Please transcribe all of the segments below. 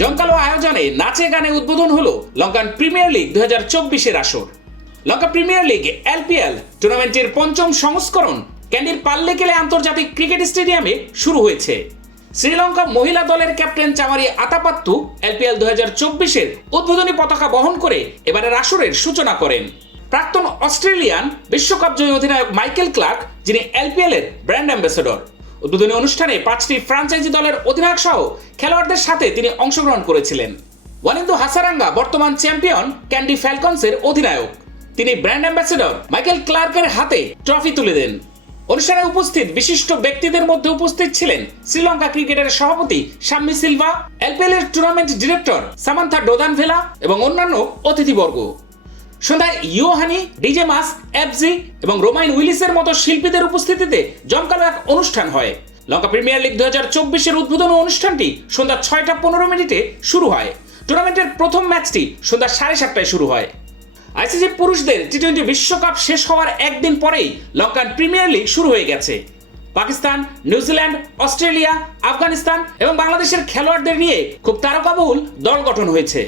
জমকালো আয়োজনে নাচে গানে উদ্বোধন হলো লঙ্কান প্রিমিয়ার লিগ দু হাজার চব্বিশের আসর। লঙ্কা প্রিমিয়ার লিগ এলপিএল টুর্নামেন্টের পঞ্চম সংস্করণ ক্যান্ডির পাল্লেকেলে আন্তর্জাতিক ক্রিকেট স্টেডিয়ামে শুরু হয়েছে। শ্রীলঙ্কা মহিলা দলের ক্যাপ্টেন চামারি আতাপাত্তু এলপিএল দু হাজার চব্বিশের উদ্বোধনী পতাকা বহন করে এবারের আসরের সূচনা করেন। প্রাক্তন অস্ট্রেলিয়ান বিশ্বকাপ জয়ী অধিনায়ক মাইকেল ক্লার্ক, যিনি এলপিএল এর ব্র্যান্ড অ্যাম্বাসেডর। উদ্বোধনী অনুষ্ঠানে পাঁচটি ফ্রাঞ্চাইজি দলের অধিনায়ক সহ খেলোয়াড়দের সাথে তিনি অংশগ্রহণ করেছিলেন। ওয়ানিন্দু হাসারাঙ্গা বর্তমান চ্যাম্পিয়ন, ক্যান্ডি ফ্যালকনসের অধিনায়ক। তিনি ব্র্যান্ড অ্যাম্বাসেডর মাইকেল ক্লার্কের হাতে ট্রফি তুলে দেন। অনুষ্ঠানে উপস্থিত বিশিষ্ট ব্যক্তিদের মধ্যে উপস্থিত ছিলেন শ্রীলঙ্কা ক্রিকেটের সভাপতি শাম্মি সিলভা এলপিএল এর টুর্নামেন্ট ডিরেক্টর সামান্থা ডোদানভেলা এবং অন্যান্য অতিথিবর্গ। সন্ধ্যায় ইয়োহানি, ডিজে মাস, এফজি এবং রোমাইন উইলিসের মতো শিল্পীদের উপস্থিতিতে জমকালো এক অনুষ্ঠান হয়। লঙ্কা প্রিমিয়ার লিগ দু হাজার চব্বিশের উদ্বোধন অনুষ্ঠানটি সন্ধ্যা ছয়টা পনেরো মিনিটে শুরু হয়। টুর্নামেন্টের প্রথম ম্যাচটি সন্ধ্যা সাড়ে সাতটায় শুরু হয়। আইসিসি পুরুষদের টি টোয়েন্টি বিশ্বকাপ শেষ হওয়ার একদিন পরেই লঙ্কান প্রিমিয়ার লিগ শুরু হয়ে গেছে। পাকিস্তান, নিউজিল্যান্ড, অস্ট্রেলিয়া, আফগানিস্তান এবং বাংলাদেশের খেলোয়াড়দের নিয়ে খুব তারকাবহুল দল গঠন হয়েছে।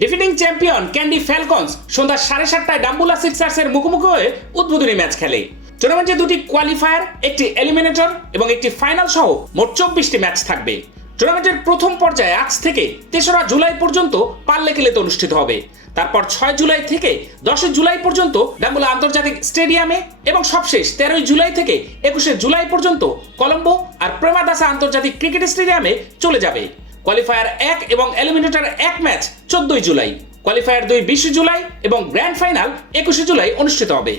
ডিফিটিং চ্যাম্পিয়ন ক্যান্ডি ফ্যালকনস সন্ধ্যা সাড়ে সাতটায় ডাম্বুলা সিক্সার্সের মুখোমুখি হয়ে উদ্বোধনী ম্যাচ খেলে। টুর্নামেন্টে দুটি কোয়ালিফায়ার একটি এলিমিনেটর এবং একটি ফাইনাল সহ মোট চব্বিশটি ম্যাচ থাকবে। টুর্নামেন্টের প্রথম পর্যায়ে আজ থেকে তেসরা জুলাই পর্যন্ত পাল্লে কেলেতে অনুষ্ঠিত হবে। তারপর ছয় জুলাই থেকে দশই জুলাই পর্যন্ত ডাম্বুলা আন্তর্জাতিক স্টেডিয়ামে এবং সবশেষ তেরোই জুলাই থেকে একুশে জুলাই পর্যন্ত কলম্বো আর প্রেমাদাসা আন্তর্জাতিক ক্রিকেট স্টেডিয়ামে চলে যাবে। কোয়ালিফায়ার এক এবং এলিমিনেটর এক ম্যাচ চোদ্দই জুলাই। কোয়ালিফায়ার দুই বিশে জুলাই এবং গ্র্যান্ড ফাইনাল একুশে জুলাই অনুষ্ঠিত হবে।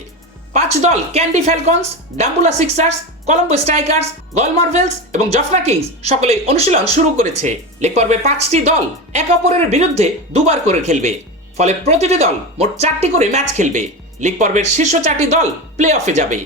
পাঁচ দল Kandy Falcons Dambulla Sixers Colombo Strikers Galle Marvels এবং জফনা কিংস সকলেই অনুশীলন শুরু করেছে। লিগ পর্বে পাঁচটি দল একে অপরের বিরুদ্ধে দুবার করে খেলবে। ফলে প্রতিটি দল মোট চারটি করে ম্যাচ খেলবে। লিগ পর্বের শীর্ষ চারটি দল প্লে অফে যাবে।